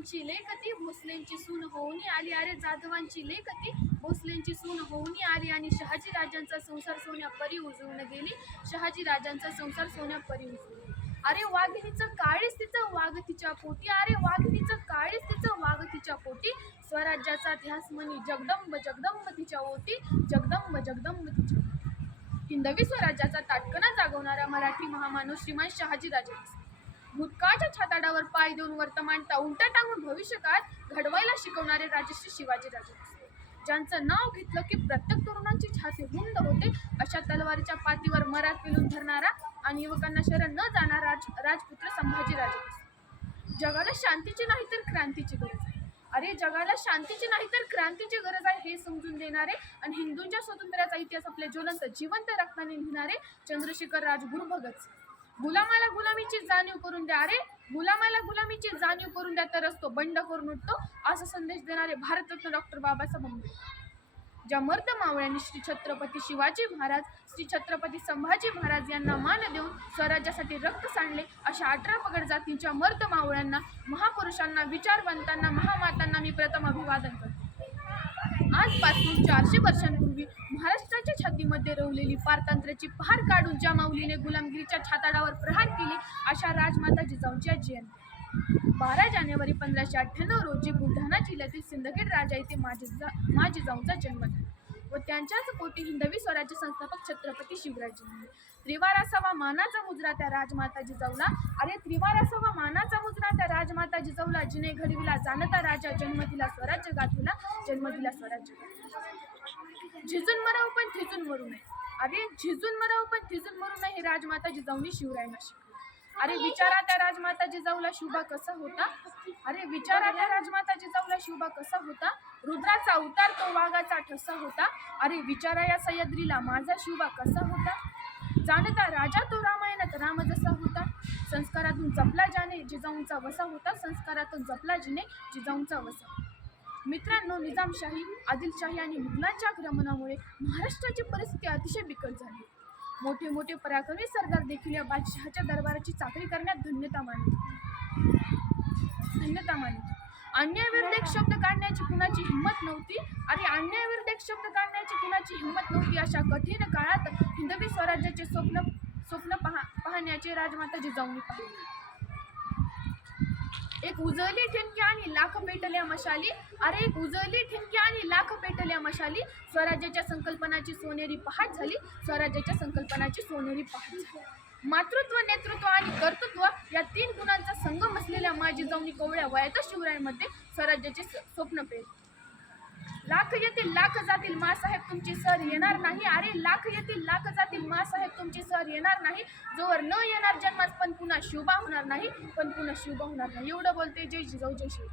जाधवांची लेखती भोसलेंची सून होऊन आली. अरे जाधवांची लेखती भोसलेंची सून होऊन आली आणि शहाजी राजांचा संसार सोन्या परी उजळून गेली. शहाजी राजांचा संसार सोन्या परी उजळून अरे वाघिणीचं काळीच तिचं वाघ तिच्या पोटी. अरे वाघिणीचं काळीच तिचं वाघ तिच्या पोटी. स्वराज्याचा ध्यास म्हणी जगदंब जगदंब तिच्या ओटी. जगदंब जगदंब तिच्या हिंदवी स्वराज्याचा ताटकणा जागवणारा मराठी महामानव श्रीमान शहाजी राजे. भूतकाळच्या छाताडावर पाय देऊन वर्तमान उलटा टांगून भविष्यकाळ घडवायला शिकवणारे राजश्री शिवाजी राजे ज्यांचं नाव घेतलं की प्रत्येक तरुणांची छाती रुंद होते अशा तलवारीच्या पातीवर मरात पिलून धरणारा आणि युवकांना शरण न जाणारा राज राजपुत्र संभाजी राजे जगाला शांतीची नाही तर क्रांतीची गरज आहे. अरे जगाला शांतीची नाही तर क्रांतीची गरज आहे हे समजून देणारे आणि हिंदूंच्या स्वातंत्र्याचा इतिहास आपले ज्वलंत जिवंत रक्ताने लिहिणारे चंद्रशेखर राजगुरू भगत गुलामाला गुलामीची जाणीव करून द्या. अरे गुलामाला गुलामीची जाणीव करून द्या तरच तो बंड करून उठतो. असा संदेश देणारे भारतरत्न डॉक्टर बाबासाहेब आंबेडकर. ज्या मर्द मावळ्यांनी श्री छत्रपती शिवाजी महाराज श्री छत्रपती संभाजी महाराज यांना मान देऊन स्वराज्यासाठी रक्त सांडले अशा अठरा पगड जातींच्या मर्द मावळ्यांना महापुरुषांना विचारवंतांना महामातांना मी प्रथम अभिवादन करते. आजपासून चारशे वर्षांपूर्वी मध्ये रोवलेली पारतंत्र्याची पहार काढून ज्या माऊलीने गुलामगिरीच्या छाताडावर प्रहार केले अशा राजमाता जिजाऊंच्या जयंती. बारा जानेवारी पंधराशे अठ्ठ्याण्णव रोजी बुलढाणा जिल्ह्यातील सिंदखेड राजा येथे माझा मा जिजाऊंचा जन्म झाला व त्यांच्याच पोटी हिंदवी स्वराज्य संस्थापक छत्रपती शिवराजी झाले मानाचा मुजरा त्या राजमाता जिजाऊला अरे त्रिवारासवा मानाचा मुजरा त्या राजमाता जिजाऊला जिने घडविला जाणता राजा जन्म दिला स्वराज्य गाठविला जन्म दिला स्वराज्य झिजून मराव पण थिजून मरू नये अरे झिजून मराव पण थिजून मरू नये हे राजमाता जिजाऊनी शिवरायांना शिकवले. अरे विचारा त्या राजमाता जिजाऊला शुभा कसा होता? अरे विचारा त्या राजमाता जिजाऊला शुभा कसा होता? रुद्राचा उतार तो वाघाचा ठसा होता. अरे विचारा या सह्याद्रीला माझा शुभा कसा होता? जाणता राजा तो रामायणात राम जसा होता. संस्कारातून जपला जाणे जिजाऊंचा वसा होता. संस्कारातून जपला जिने जिजाऊंचा वसा. मित्रांनो निजामशाही आदिलशाही आणि मुघलांच्या आक्रमणामुळे महाराष्ट्राची परिस्थिती अतिशय बिकट झाली. मोठे मोठे पराक्रमी सरदार देखील या बादशहाच्या दरबाराची चाकरी करण्यात धन्यता मानली. धन्यता मानली. अन्यायाविरुद्ध एक शब्द काढण्याची कुणाची हिंमत नव्हती? आणि अन्यायाविरुद्ध एक शब्द काढण्याची कुणाची हिंमत नव्हती? अशा कठीण काळात हिंदवी स्वराज्याचे स्वप्न स्वप्न पहा पाहण्याचे राजमाता जिजाऊंनी पाहिले एक उजळली ठिणकी आणि लाख पेटल्या मशाली. अरे एक उजळली ठिणकी आणि लाख पेटल्या मशाली. स्वराज्याच्या संकल्पनाची सोनेरी पहाट झाली. स्वराज्याच्या संकल्पनाची सोनेरी पहाट झाली. मातृत्व नेतृत्व आणि कर्तृत्व या तीन गुणांचा संगम असलेल्या माझी जाऊनी कोवळ्या वयातच शिवरायांमध्ये स्वराज्याचे स्वप्न पेल. लाख येतील लाख जातील मासाहेब तुमची सर येणार नाही. अरे लाख येतील लाख जातील मासाहेब तुमची सर येणार नाही. जोवर न येणार जन्मास पण पुन्हा शिवबा होणार नाही पण पुन्हा शिवबा होणार नाही. एवढं बोलते जय जिजाऊ जय शिव